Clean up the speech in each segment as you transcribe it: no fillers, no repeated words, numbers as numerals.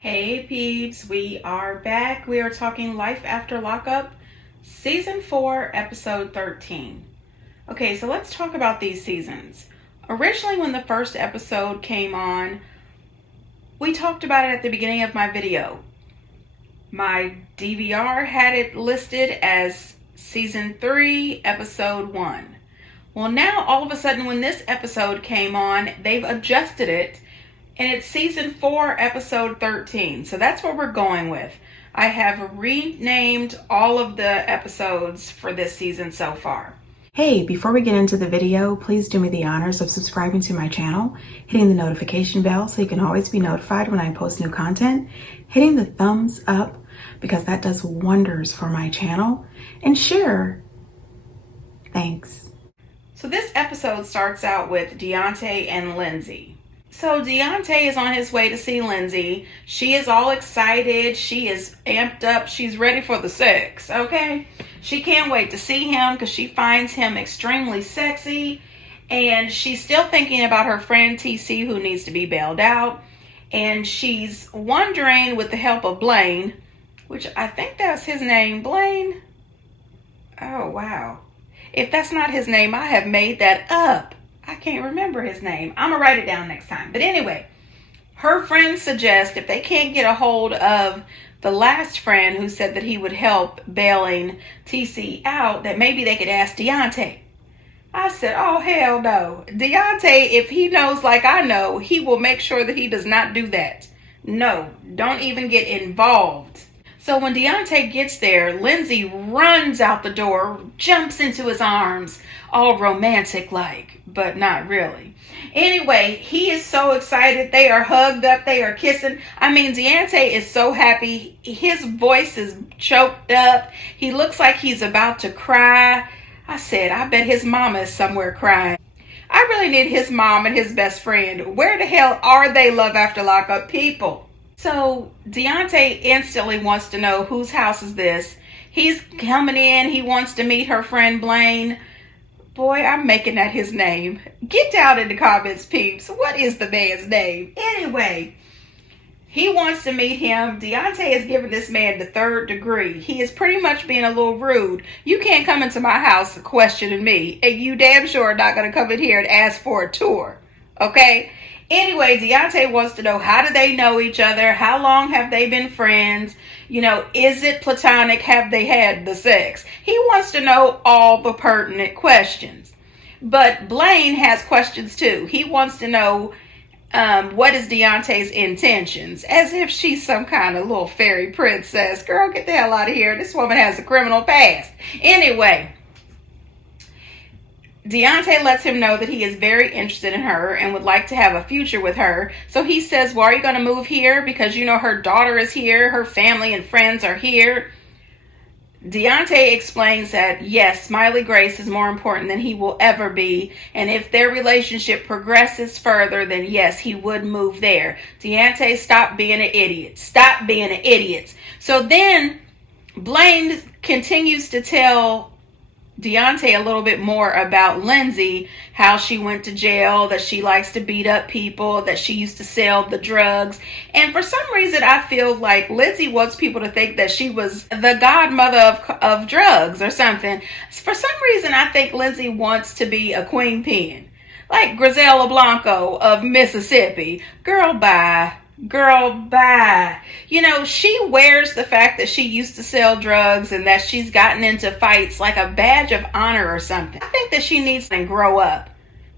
Hey peeps, we are back. We are talking Life After Lockup, Season 4, Episode 13. Okay, so let's talk about these seasons. Originally, when the first episode came on, we talked about it at the beginning of my video. My DVR had it listed as Season 3, Episode 1. Well, now, all of a sudden, when this episode came on, they've adjusted it and it's Season 4, Episode 13. So that's what we're going with. I have renamed all of the episodes for this season so far. Hey, before we get into the video, please do me the honors of subscribing to my channel, hitting the notification bell so you can always be notified when I post new content, hitting the thumbs up because that does wonders for my channel, and share. Thanks. So this episode starts out with Deontay and Lindsey. So Deontay is on his way to see Lindsey. She is all excited. She is amped up. She's ready for the sex, okay? She can't wait to see him because she finds him extremely sexy. And she's still thinking about her friend TC who needs to be bailed out. And she's wondering, with the help of Blaine, which I think that's his name, Blaine? Oh, wow. If that's not his name, I have made that up. I can't remember his name. I'm going to write it down next time. But anyway, her friends suggest if they can't get a hold of the last friend who said that he would help bailing TC out, that maybe they could ask Deontay. I said, oh, hell no. Deontay, if he knows like I know, he will make sure that he does not do that. No, don't even get involved. So when Deontay gets there, Lindsey runs out the door, jumps into his arms, all romantic like, but not really. Anyway, he is so excited. They are hugged up. They are kissing. I mean, Deontay is so happy. His voice is choked up. He looks like he's about to cry. I said, I bet his mama is somewhere crying. I really need his mom and his best friend. Where the hell are they, Love After Lockup people? So Deontay instantly wants to know whose house is this. He's coming in. He wants to meet her friend Blaine. Boy, I'm making that his name. Get down in the comments, peeps. What is the man's name? Anyway, he wants to meet him. Deontay is giving this man the third degree. He is pretty much being a little rude. You can't come into my house questioning me, and you damn sure are not going to come in here and ask for a tour. Okay? Anyway, Deontay wants to know, how do they know each other? How long have they been friends? You know, is it platonic? Have they had the sex? He wants to know all the pertinent questions. But Blaine has questions too. He wants to know what is Deontay's intentions? As if she's some kind of little fairy princess. Girl, get the hell out of here. This woman has a criminal past. Anyway, Deontay lets him know that he is very interested in her and would like to have a future with her. So he says, well, are you going to move here? Because, you know, her daughter is here. Her family and friends are here. Deontay explains that, yes, Smiley Grace is more important than he will ever be. And if their relationship progresses further, then yes, he would move there. Deontay, stop being an idiot. Stop being an idiot. So then Blaine continues to tell Deontay a little bit more about Lindsey, how she went to jail, that she likes to beat up people, that she used to sell the drugs. And for some reason, I feel like Lindsey wants people to think that she was the godmother of drugs or something. For some reason, I think Lindsey wants to be a queen pin, like Griselda Blanco of Mississippi. Girl, bye. Girl, bye. You know, she wears the fact that she used to sell drugs and that she's gotten into fights like a badge of honor or something. I think that she needs to grow up.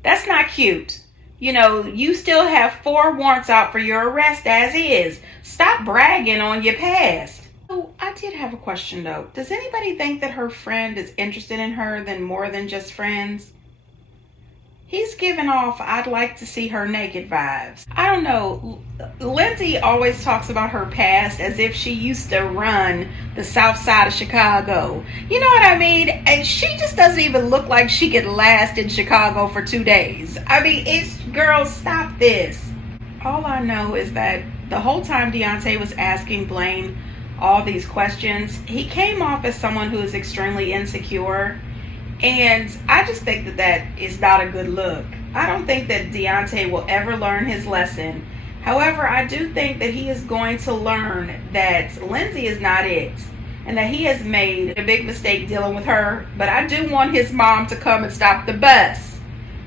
That's not cute. You know, you still have 4 warrants out for your arrest as is. Stop bragging on your past. Oh, I did have a question though. Does anybody think that her friend is interested in her than more than just friends? He's giving off, I'd like to see her naked vibes. I don't know. Lindsey always talks about her past as if she used to run the south side of Chicago. You know what I mean? And she just doesn't even look like she could last in Chicago for 2 days. I mean, girl, stop this. All I know is that the whole time Deontay was asking Blaine all these questions, he came off as someone who is extremely insecure. And I just think that is not a good look. I don't think that Deontay will ever learn his lesson However, I do think that he is going to learn that Lindsey is not it, and that he has made a big mistake dealing with her. But I do want his mom to come and stop the bus.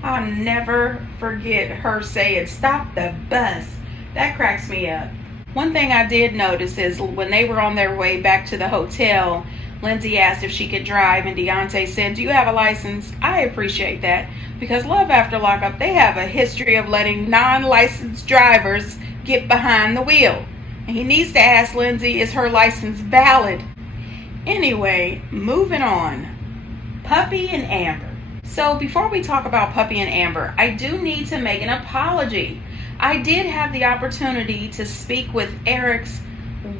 I'll never forget her saying, "Stop the bus." That cracks me up. One thing I did notice is when they were on their way back to the hotel, Lindsey asked if she could drive, and Deontay said, "Do you have a license?" I appreciate that, because Love After Lockup, they have a history of letting non-licensed drivers get behind the wheel. And he needs to ask Lindsey, is her license valid? Anyway, moving on. Puppy and Amber. So before we talk about Puppy and Amber, I do need to make an apology. I did have the opportunity to speak with Eric's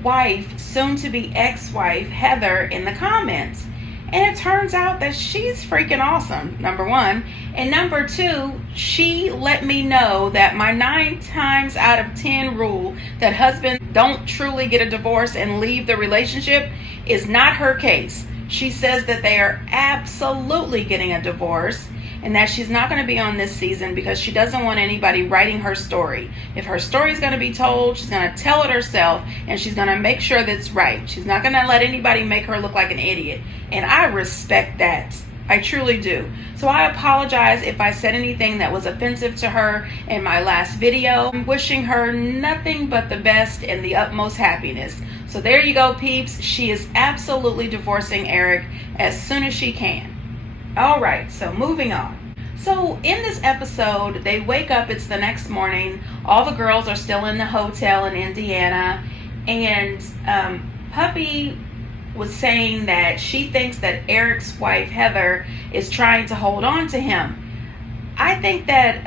wife, soon to be ex-wife, Heather, in the comments. And it turns out that she's freaking awesome, number one. And number two, she let me know that my 9 times out of 10 rule that husbands don't truly get a divorce and leave the relationship is not her case. She says that they are absolutely getting a divorce, and that she's not going to be on this season because she doesn't want anybody writing her story. If her story is going to be told, she's going to tell it herself, and she's going to make sure that it's right. She's not going to let anybody make her look like an idiot. And I respect that. I truly do. So I apologize if I said anything that was offensive to her in my last video. I'm wishing her nothing but the best and the utmost happiness. So there you go, peeps. She is absolutely divorcing Eric as soon as she can. All right, so moving on. So in this episode, they wake up, it's the next morning. All the girls are still in the hotel in Indiana. And Puppy was saying that she thinks that Eric's wife, Heather, is trying to hold on to him. I think that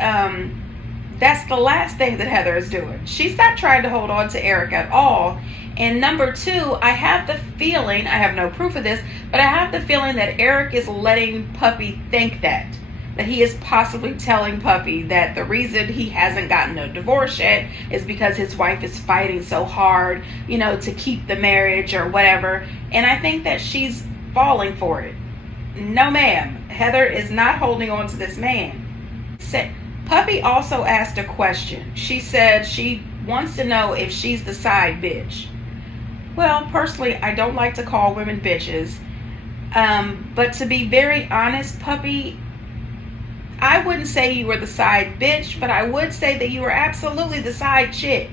that's the last thing that Heather is doing. She's not trying to hold on to Eric at all. And number two, I have the feeling, I have no proof of this, but I have the feeling that Eric is letting Puppy think that he is possibly telling Puppy that the reason he hasn't gotten a divorce yet is because his wife is fighting so hard, to keep the marriage or whatever. And I think that she's falling for it. No, ma'am. Heather is not holding on to this man. Puppy also asked a question. She said she wants to know if she's the side bitch. Well, personally, I don't like to call women bitches. But to be very honest, Puppy, I wouldn't say you were the side bitch, but I would say that you were absolutely the side chick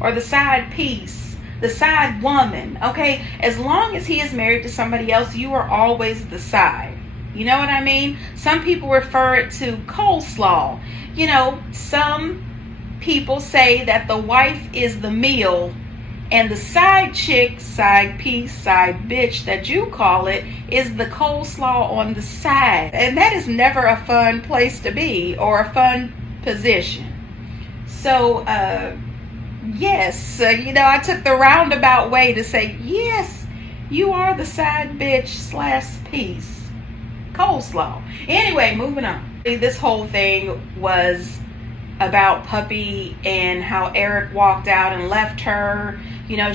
or the side piece, the side woman, okay? As long as he is married to somebody else, you are always the side. You know what I mean? Some people refer it to coleslaw. Some people say that the wife is the meal, and the side chick, side piece, side bitch that you call it is the coleslaw on the side. And that is never a fun place to be or a fun position. So, yes, I took the roundabout way to say, yes, you are the side bitch / piece. Coleslaw. Anyway, moving on. This whole thing was about Puppy and how Eric walked out and left her.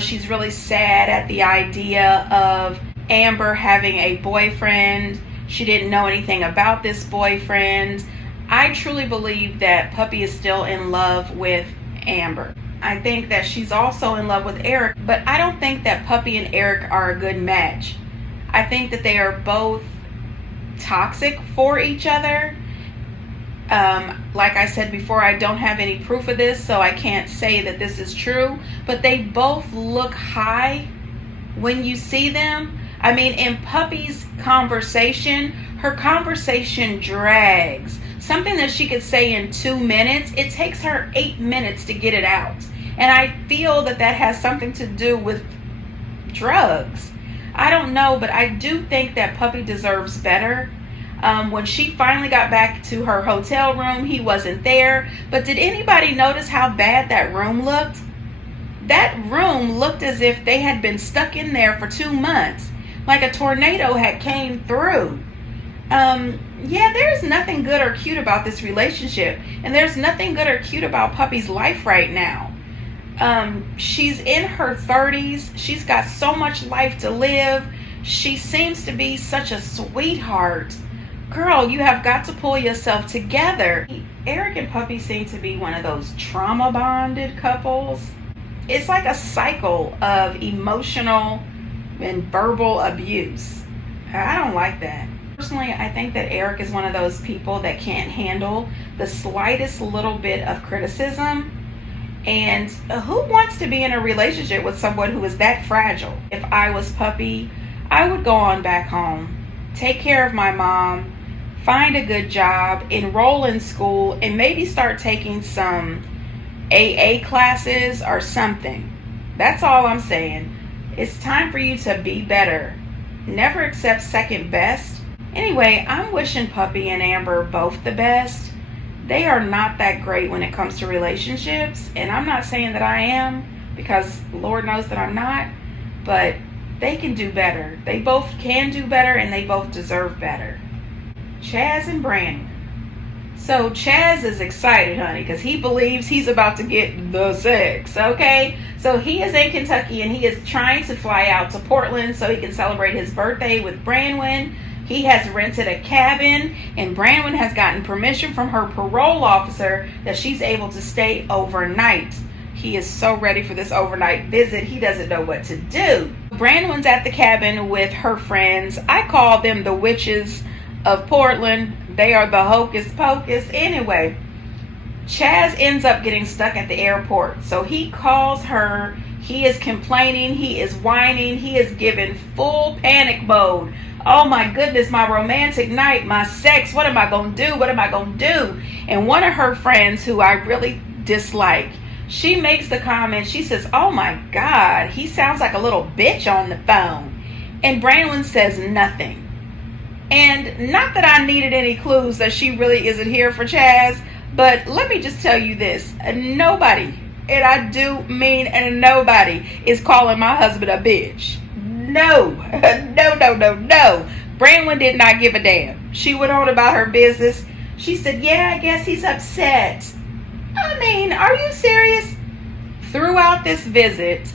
She's really sad at the idea of Amber having a boyfriend. She didn't know anything about this boyfriend. I truly believe that Puppy is still in love with Amber. I think that she's also in love with Eric, but I don't think that Puppy and Eric are a good match. I think that they are both toxic for each other. Like I said before, I don't have any proof of this, so I can't say that this is true, but they both look high when you see them. I mean, in Puppy's conversation, her conversation drags. Something that she could say in 2 minutes, it takes her 8 minutes to get it out. And I feel that has something to do with drugs. I don't know, but I do think that Puppy deserves better. When she finally got back to her hotel room, he wasn't there. But did anybody notice how bad that room looked? That room looked as if they had been stuck in there for 2 months, like a tornado had came through. Yeah, there's nothing good or cute about this relationship, and there's nothing good or cute about Puppy's life right now. She's in her 30s. She's got so much life to live. She seems to be such a sweetheart. Girl, you have got to pull yourself together. Eric and Puppy seem to be one of those trauma bonded couples. It's like a cycle of emotional and verbal abuse. I don't like that. Personally, I think that Eric is one of those people that can't handle the slightest little bit of criticism. And who wants to be in a relationship with someone who is that fragile? If I was Puppy, I would go on back home, take care of my mom, find a good job, enroll in school, and maybe start taking some AA classes or something. That's all I'm saying. It's time for you to be better. Never accept second best. Anyway, I'm wishing Puppy and Amber both the best. They are not that great when it comes to relationships, and I'm not saying that I am, because Lord knows that I'm not, but they can do better. They both can do better, and they both deserve better. Chaz and Brandon. So Chaz is excited, honey, because he believes he's about to get the sex, okay? So he is in Kentucky, and he is trying to fly out to Portland so he can celebrate his birthday with Branwen. He has rented a cabin, and Branwen has gotten permission from her parole officer that she's able to stay overnight. He is so ready for this overnight visit. He doesn't know what to do. Branwen's at the cabin with her friends. I call them the witches of Portland. They are the hocus pocus. Anyway, Chaz ends up getting stuck at the airport. So he calls her. He is complaining. He is whining. He is given full panic mode. Oh my goodness, my romantic night, my sex. What am I going to do? What am I going to do? And one of her friends who I really dislike, she makes the comment. She says, oh my God, he sounds like a little bitch on the phone. And Branwen says nothing. And not that I needed any clues that she really isn't here for Chaz, but let me just tell you this. Nobody, and I do mean nobody, is calling my husband a bitch. No. No. Branwen did not give a damn. She went on about her business. She said, yeah, I guess he's upset. I mean, are you serious? Throughout this visit,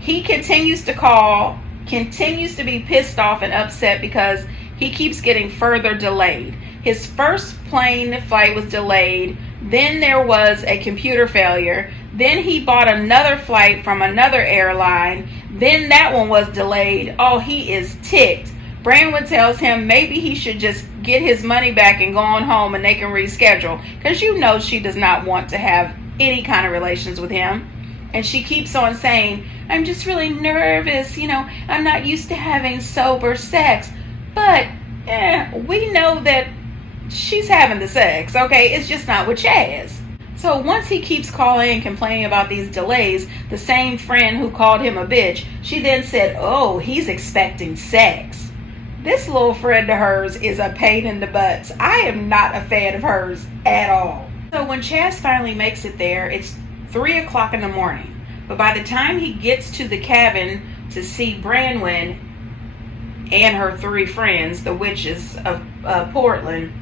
he continues to call, continues to be pissed off and upset because he keeps getting further delayed. His first plane flight was delayed. Then there was a computer failure. Then he bought another flight from another airline. Then that one was delayed. Oh, he is ticked. Branwen tells him maybe he should just get his money back and go on home and they can reschedule. Because you know she does not want to have any kind of relations with him. And she keeps on saying, I'm just really nervous. You know, I'm not used to having sober sex. But we know that she's having the sex, okay? It's just not with Chaz. So once he keeps calling and complaining about these delays, the same friend who called him a bitch, she then said, oh, he's expecting sex. This little friend of hers is a pain in the butts. I am not a fan of hers at all. So when Chaz finally makes it there, it's 3 o'clock in the morning. But by the time he gets to the cabin to see Branwen and her 3 friends, the witches of Portland,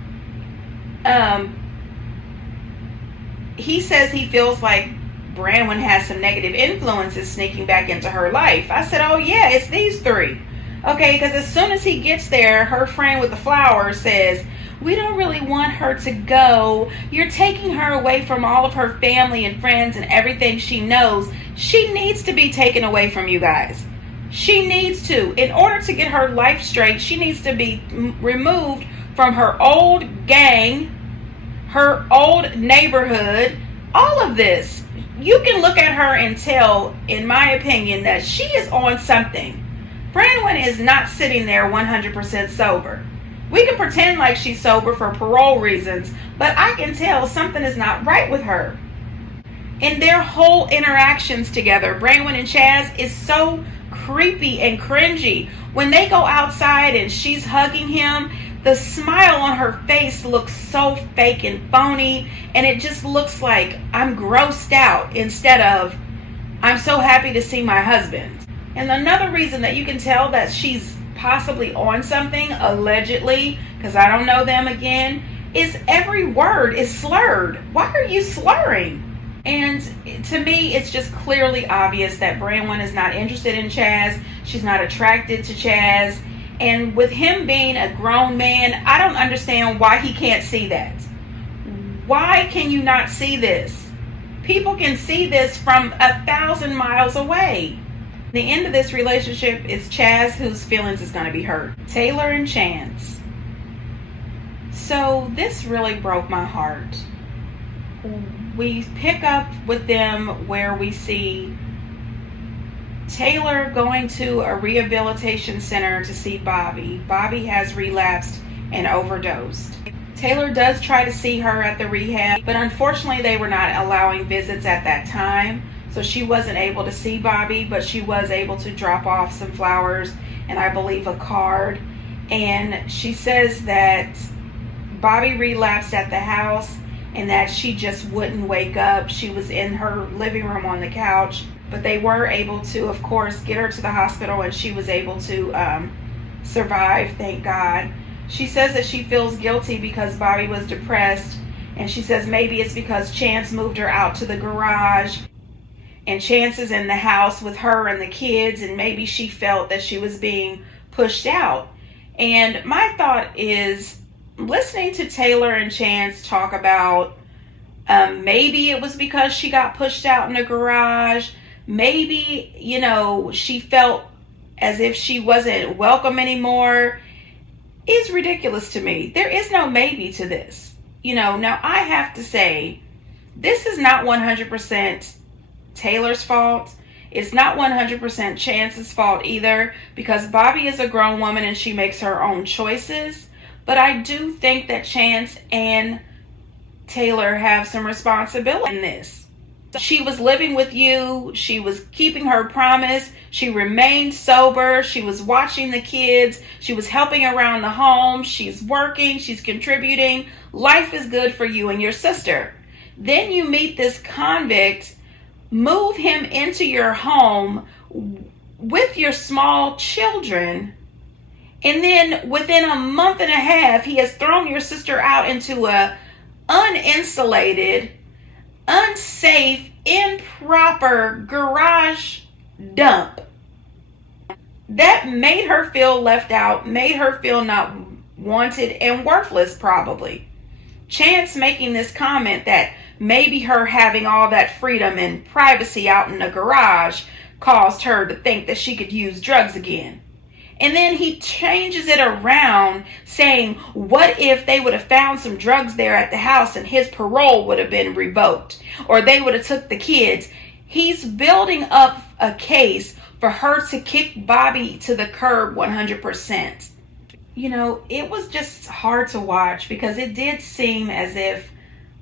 he says he feels like Branwen has some negative influences sneaking back into her life. I said, oh yeah, it's these 3. Okay, because as soon as he gets there, her friend with the flowers says, we don't really want her to go. You're taking her away from all of her family and friends and everything she knows. She needs to be taken away from you guys. She needs to. In order to get her life straight, she needs to be removed from her old gang, her old neighborhood, all of this. You can look at her and tell, in my opinion, that she is on something. Branwen is not sitting there 100% sober. We can pretend like she's sober for parole reasons, but I can tell something is not right with her. In their whole interactions together, Branwen and Chaz is so creepy and cringy. When they go outside and she's hugging him, the smile on her face looks so fake and phony, and it just looks like I'm grossed out instead of I'm so happy to see my husband. And another reason that you can tell that she's possibly on something, allegedly, because I don't know them again, is every word is slurred. Why are you slurring? And to me, it's just clearly obvious that Branwen is not interested in Chaz. She's not attracted to Chaz. And with him being a grown man, I don't understand why he can't see that. Why can you not see this? People can see this from 1,000 miles away. The end of this relationship is Chaz, whose feelings is going to be hurt. Taylor and Chance. So this really broke my heart. We pick up with them where we see Taylor going to a rehabilitation center to see Bobby. Bobby has relapsed and overdosed. Taylor does try to see her at the rehab, but unfortunately they were not allowing visits at that time, so she wasn't able to see Bobby, but she was able to drop off some flowers and I believe a card. And she says that Bobby relapsed at the house and that she just wouldn't wake up. She was in her living room on the couch, but they were able to, of course, get her to the hospital and she was able to survive, thank God. She says that she feels guilty because Bobby was depressed, and she says maybe it's because Chance moved her out to the garage and Chance is in the house with her and the kids, and maybe she felt that she was being pushed out. And my thought is, listening to Taylor and Chance talk about maybe it was because she got pushed out in the garage, maybe, she felt as if she wasn't welcome anymore, is ridiculous to me. There is no maybe to this. Now I have to say, this is not 100% Taylor's fault. It's not 100% Chance's fault either, because Bobby is a grown woman and she makes her own choices. But I do think that Chance and Taylor have some responsibility in this. She was living with you. She was keeping her promise. She remained sober. She was watching the kids. She was helping around the home. She's working. She's contributing. Life is good for you and your sister. Then you meet this convict, move him into your home with your small children, and then within a month and a half, he has thrown your sister out into a uninsulated, unsafe, improper garage dump. That made her feel left out, made her feel not wanted and worthless probably. Chance making this comment that maybe her having all that freedom and privacy out in the garage caused her to think that she could use drugs again. And then he changes it around saying, what if they would have found some drugs there at the house and his parole would have been revoked, or they would have took the kids. He's building up a case for her to kick Bobby to the curb 100%. It was just hard to watch because it did seem as if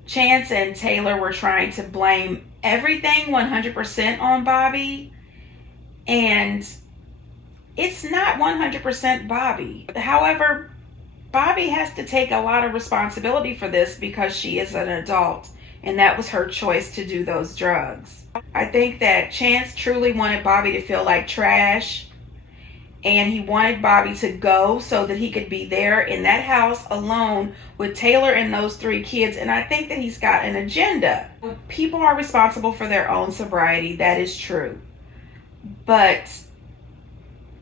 Chance and Taylor were trying to blame everything 100% on Bobby, and it's not 100% Bobby. However, Bobby has to take a lot of responsibility for this because she is an adult and that was her choice to do those drugs. I think that Chance truly wanted Bobby to feel like trash, and he wanted Bobby to go so that he could be there in that house alone with Taylor and those 3 kids. And I think that he's got an agenda. People are responsible for their own sobriety. That is true. But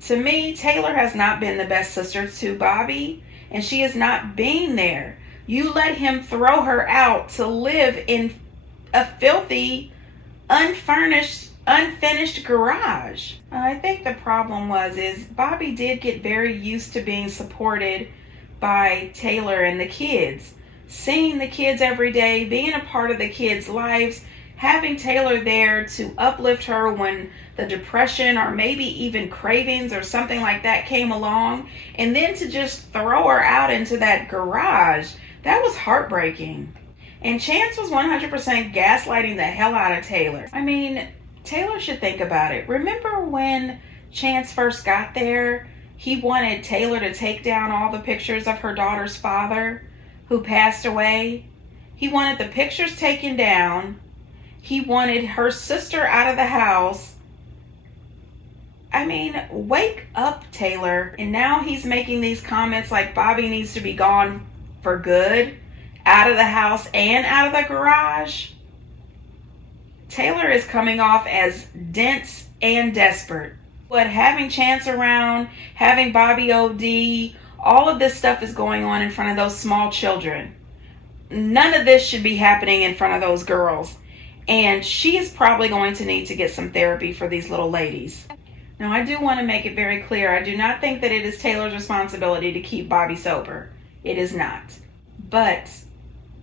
to me, Taylor has not been the best sister to Bobby, and she is not being there. You let him throw her out to live in a filthy, unfinished garage. I think the problem is Bobby did get very used to being supported by Taylor and the kids. Seeing the kids every day, being a part of the kids' lives, having Taylor there to uplift her when the depression or maybe even cravings or something like that came along, and then to just throw her out into that garage, that was heartbreaking. And Chance was 100% gaslighting the hell out of Taylor. I mean, Taylor should think about it. Remember when Chance first got there, he wanted Taylor to take down all the pictures of her daughter's father who passed away. He wanted the pictures taken down. He wanted her sister out of the house. I mean, wake up, Taylor. And now he's making these comments like Bobby needs to be gone for good, out of the house and out of the garage. Taylor is coming off as dense and desperate. But having Chance around, having Bobby OD, all of this stuff is going on in front of those small children. None of this should be happening in front of those girls. And she is probably going to need to get some therapy for these little ladies. Now, I do want to make it very clear, I do not think that it is Taylor's responsibility to keep Bobby sober. It is not. But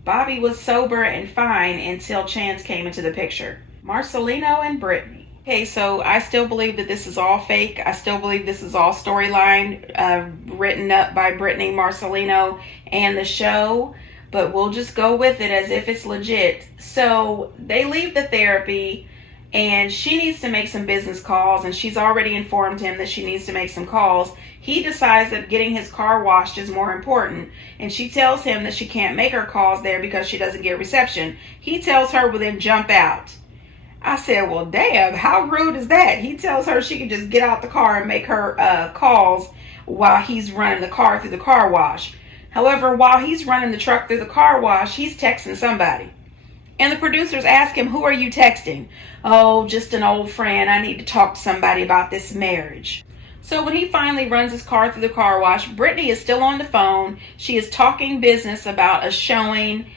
Bobby was sober and fine until Chance came into the picture. Marcelino and Brittany. Okay, so I still believe that this is all fake. I still believe this is all storyline written up by Brittany, Marcelino, and the show. But we'll just go with it as if it's legit. So they leave the therapy and she needs to make some business calls, and she's already informed him that she needs to make some calls. He decides that getting his car washed is more important, and she tells him that she can't make her calls there because she doesn't get reception. He tells her, well, then jump out. I said, well, damn, how rude is that? He tells her she can just get out the car and make her calls while he's running the car through the car wash. However, while he's running the truck through the car wash, he's texting somebody. And the producers ask him, who are you texting? Oh, just an old friend. I need to talk to somebody about this marriage. So when he finally runs his car through the car wash, Brittany is still on the phone. She is talking business about a showing.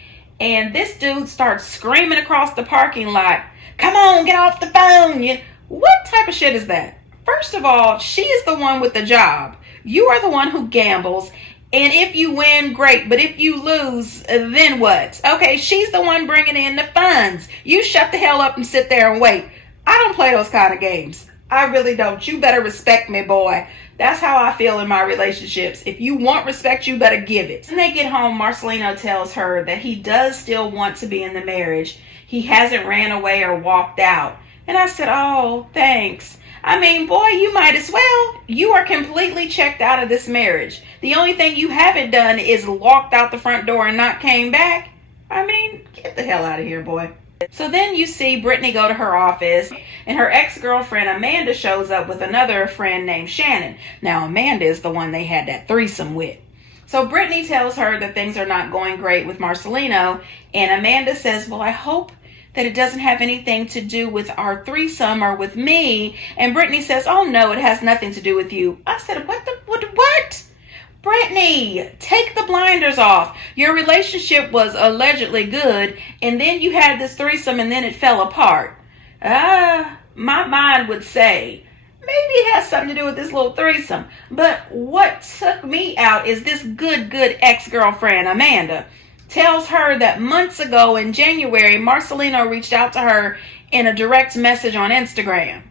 And this dude starts screaming across the parking lot, come on, get off the phone. What type of shit is that? First of all, she is the one with the job. You are the one who gambles. And if you win, great. But if you lose, then what? Okay, she's the one bringing in the funds. You shut the hell up and sit there and wait. I don't play those kind of games. I really don't. You better respect me, boy. That's how I feel in my relationships. If you want respect, you better give it. When they get home, Marcelino tells her that he does still want to be in the marriage. He hasn't ran away or walked out. And I said, oh, thanks. I mean, boy, you might as well. You are completely checked out of this marriage. The only thing you haven't done is walked out the front door and not came back. I mean, get the hell out of here, boy. So then you see Brittany go to her office, and her ex-girlfriend Amanda shows up with another friend named Shannon. Now, Amanda is the one they had that threesome with. So Brittany tells her that things are not going great with Marcelino, and Amanda says, well, I hope that it doesn't have anything to do with our threesome or with me. And Brittany says, oh no, it has nothing to do with you. I said, what? Brittany, take the blinders off. Your relationship was allegedly good, and then you had this threesome and then it fell apart. My mind would say, maybe it has something to do with this little threesome. But what took me out is this good ex-girlfriend, Amanda, tells her that months ago in January, Marcelino reached out to her in a direct message on Instagram.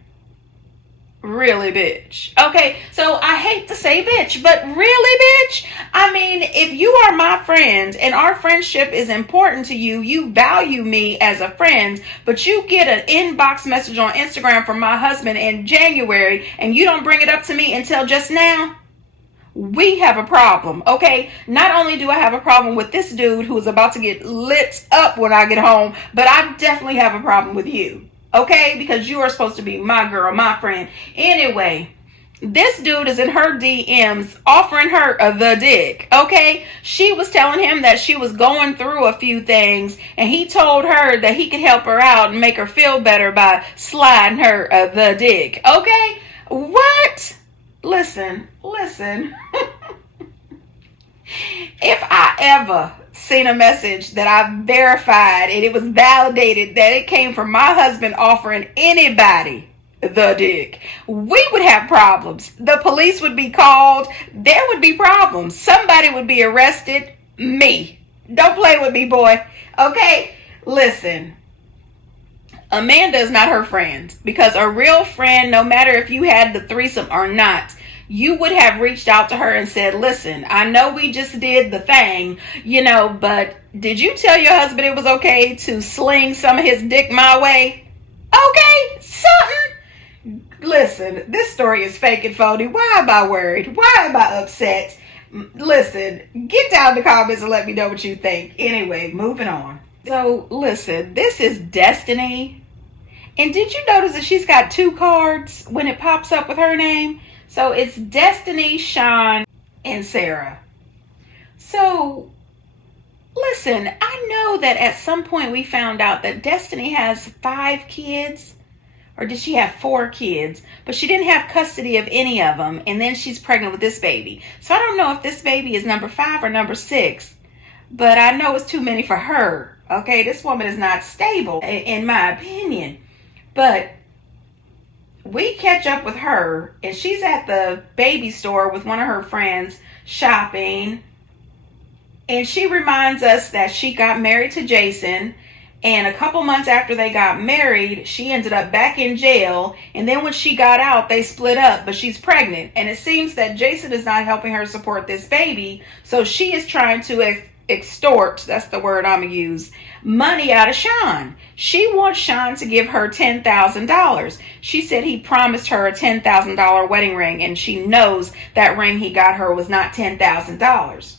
Really, bitch? Okay, so I hate to say bitch, but really, bitch? I mean, if you are my friend and our friendship is important to you, you value me as a friend, but you get an inbox message on Instagram from my husband in January and you don't bring it up to me until just now? We have a problem, okay? Not only do I have a problem with this dude who is about to get lit up when I get home, but I definitely have a problem with you, okay? Because you are supposed to be my girl, my friend. Anyway, this dude is in her DMs offering her the dick, okay? She was telling him that she was going through a few things, and he told her that he could help her out and make her feel better by sliding her the dick, okay? What? Listen. If I ever seen a message that I verified and it was validated that it came from my husband offering anybody the dick, we would have problems. The police would be called. There would be problems. Somebody would be arrested. Me. Don't play with me, boy. Okay? Listen. Amanda is not her friend, because a real friend, no matter if you had the threesome or not, you would have reached out to her and said, listen, I know we just did the thing, but did you tell your husband it was okay to sling some of his dick my way? Okay, something. Listen, this story is fake and phony. Why am I worried? Why am I upset? Listen, get down in the comments and let me know what you think. Anyway, moving on. So, listen, this is Destiny. And did you notice that she's got 2 cards when it pops up with her name? So it's Destiny, Sean, and Sarah. So, listen, I know that at some point we found out that Destiny has 5 kids. or did she have 4 kids? But she didn't have custody of any of them, and then she's pregnant with this baby. So I don't know if this baby is number 5 or number 6, but I know it's too many for her. Okay, this woman is not stable, in my opinion. But we catch up with her, and she's at the baby store with one of her friends shopping, and she reminds us that she got married to Jason, and a couple months after they got married, she ended up back in jail, and then when she got out, they split up, but she's pregnant, and it seems that Jason is not helping her support this baby, so she is trying to extort, that's the word I'm gonna use, money out of Sean. She wants Sean to give her $10,000. She said he promised her a $10,000 wedding ring, and she knows that ring he got her was not $10,000.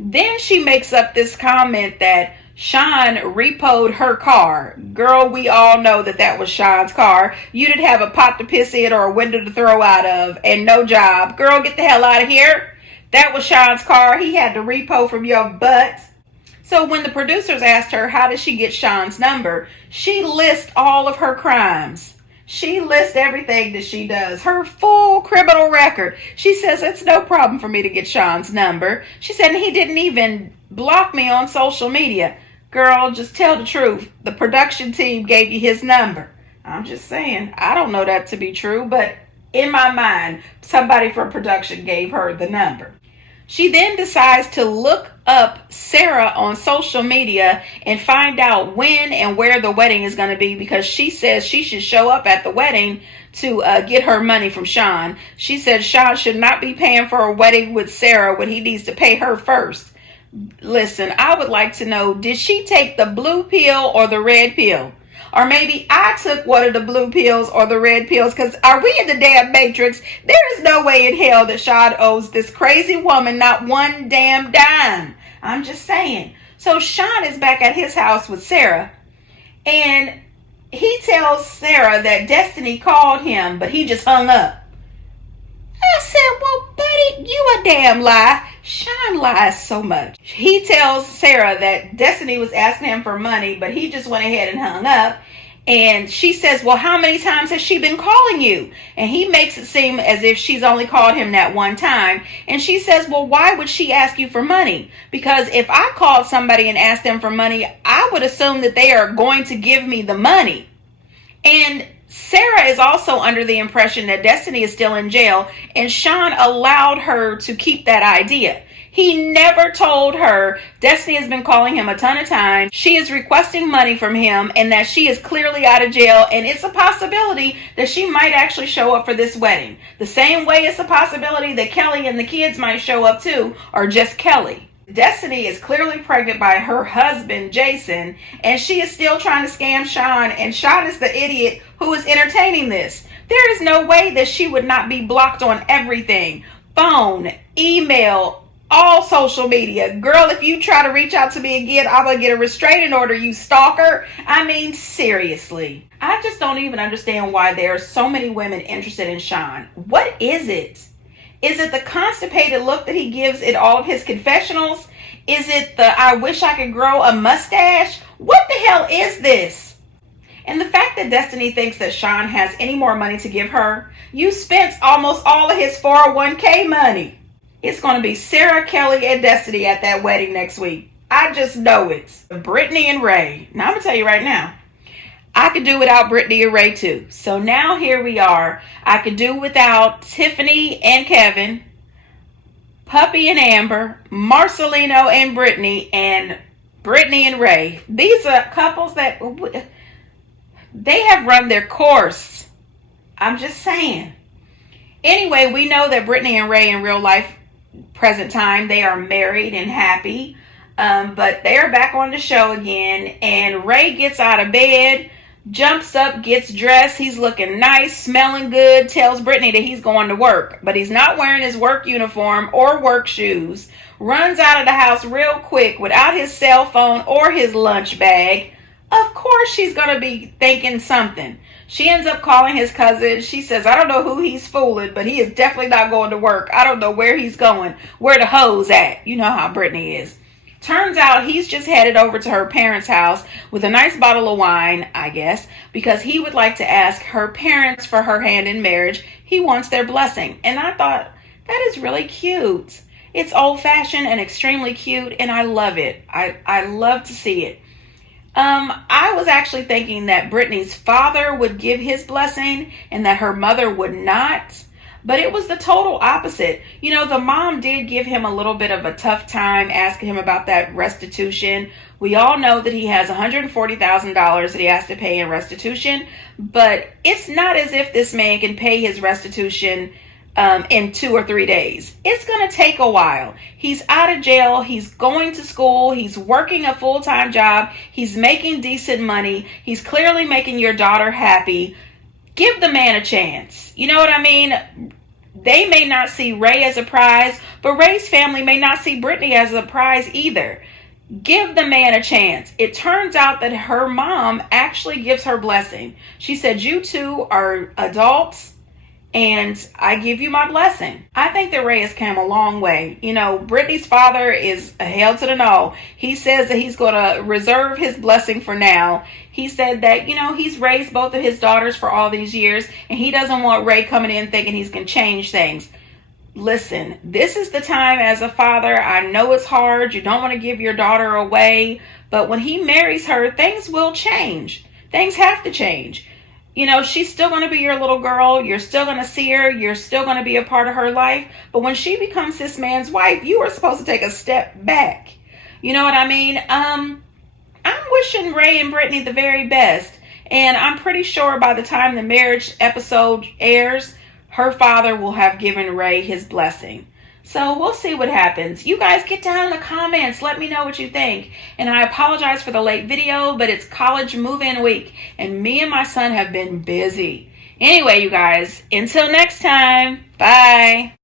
Then she makes up this comment that Sean repoed her car. Girl, we all know that that was Sean's car. You didn't have a pot to piss in or a window to throw out of and no job. Girl, get the hell out of here. That was Sean's car. He had to repo from your butt. So when the producers asked her how did she get Sean's number, she lists all of her crimes. She lists everything that she does, her full criminal record. She says it's no problem for me to get Sean's number. She said he didn't even block me on social media. Girl, just tell the truth. The production team gave you his number. I'm just saying, I don't know that to be true, but in my mind, somebody from production gave her the number. She then decides to look up Sarah on social media and find out when and where the wedding is going to be, because she says she should show up at the wedding to get her money from Sean. She said Sean should not be paying for a wedding with Sarah when he needs to pay her first. Listen, I would like to know, did she take the blue pill or the red pill? Or maybe I took one of the blue pills or the red pills, because are we in the damn Matrix? There is no way in hell that Sean owes this crazy woman not one damn dime. I'm just saying. So Sean is back at his house with Sarah, and he tells Sarah that Destiny called him, but he just hung up. I said, well, buddy, you a damn lie. Sean lies so much. He tells Sarah that Destiny was asking him for money, but he just went ahead and hung up. And she says, well, how many times has she been calling you? And he makes it seem as if she's only called him that one time. And she says, well, why would she ask you for money? Because if I called somebody and asked them for money, I would assume that they are going to give me the money. And Sarah is also under the impression that Destiny is still in jail, and Sean allowed her to keep that idea. He never told her Destiny has been calling him a ton of times. She is requesting money from him, and that she is clearly out of jail, and it's a possibility that she might actually show up for this wedding. The same way it's a possibility that Kelly and the kids might show up too, or just Kelly. Destiny is clearly pregnant by her husband, Jason, and she is still trying to scam Sean, and Sean is the idiot who is entertaining this. There is no way that she would not be blocked on everything. Phone, email, all social media. Girl, if you try to reach out to me again, I'm going to get a restraining order, you stalker. I mean, seriously. I just don't even understand why there are so many women interested in Sean. What is it? Is it the constipated look that he gives in all of his confessionals? Is it the I wish I could grow a mustache? What the hell is this? And the fact that Destiny thinks that Sean has any more money to give her, you spent almost all of his 401k money. It's going to be Sarah, Kelly, and Destiny at that wedding next week. I just know it. Brittany and Ray. Now I'm going to tell you right now, I could do without Brittany and Ray too. So now here we are. I could do without Tiffany and Kevin, Puppy and Amber, Marcelino and Brittany, and Brittany and Ray. These are couples that they have run their course. I'm just saying. Anyway, we know that Brittany and Ray in real life, present time, they are married and happy. But they are back on the show again, and Ray gets out of bed, jumps up, gets dressed. He's looking nice, smelling good, tells Brittany that he's going to work, but he's not wearing his work uniform or work shoes. Runs out of the house real quick without his cell phone or his lunch bag. Of course she's going to be thinking something. She ends up calling his cousin. She says, I don't know who he's fooling, but he is definitely not going to work. I don't know where he's going, where the hoe's at. You know how Brittany is. Turns out he's just headed over to her parents' house with a nice bottle of wine, I guess, because he would like to ask her parents for her hand in marriage. He wants their blessing. And I thought, that is really cute. It's old-fashioned and extremely cute, and I love it. I love to see it. I was actually thinking that Brittany's father would give his blessing and that her mother would not. But it was the total opposite. You know, the mom did give him a little bit of a tough time asking him about that restitution. We all know that he has $140,000 that he has to pay in restitution. But it's not as if this man can pay his restitution in 2 or 3 days. It's going to take a while. He's out of jail. He's going to school. He's working a full-time job. He's making decent money. He's clearly making your daughter happy. Give the man a chance. You know what I mean? They may not see Ray as a prize, but Ray's family may not see Brittany as a prize either. Give the man a chance. It turns out that her mom actually gives her blessing. She said, you two are adults and I give you my blessing. I think that Ray has come a long way. You know, Brittany's father is a hell to the no. He says that he's going to reserve his blessing for now. He said that, you know, he's raised both of his daughters for all these years and he doesn't want Ray coming in thinking he's going to change things. Listen, this is the time as a father. I know it's hard. You don't want to give your daughter away. But when he marries her, things will change. Things have to change. You know, she's still going to be your little girl. You're still going to see her. You're still going to be a part of her life. But when she becomes this man's wife, you are supposed to take a step back. You know what I mean? I'm wishing Ray and Brittany the very best. And I'm pretty sure by the time the marriage episode airs, her father will have given Ray his blessing. So we'll see what happens. You guys get down in the comments. Let me know what you think. And I apologize for the late video, but it's college move-in week. And me and my son have been busy. Anyway, you guys, until next time, bye.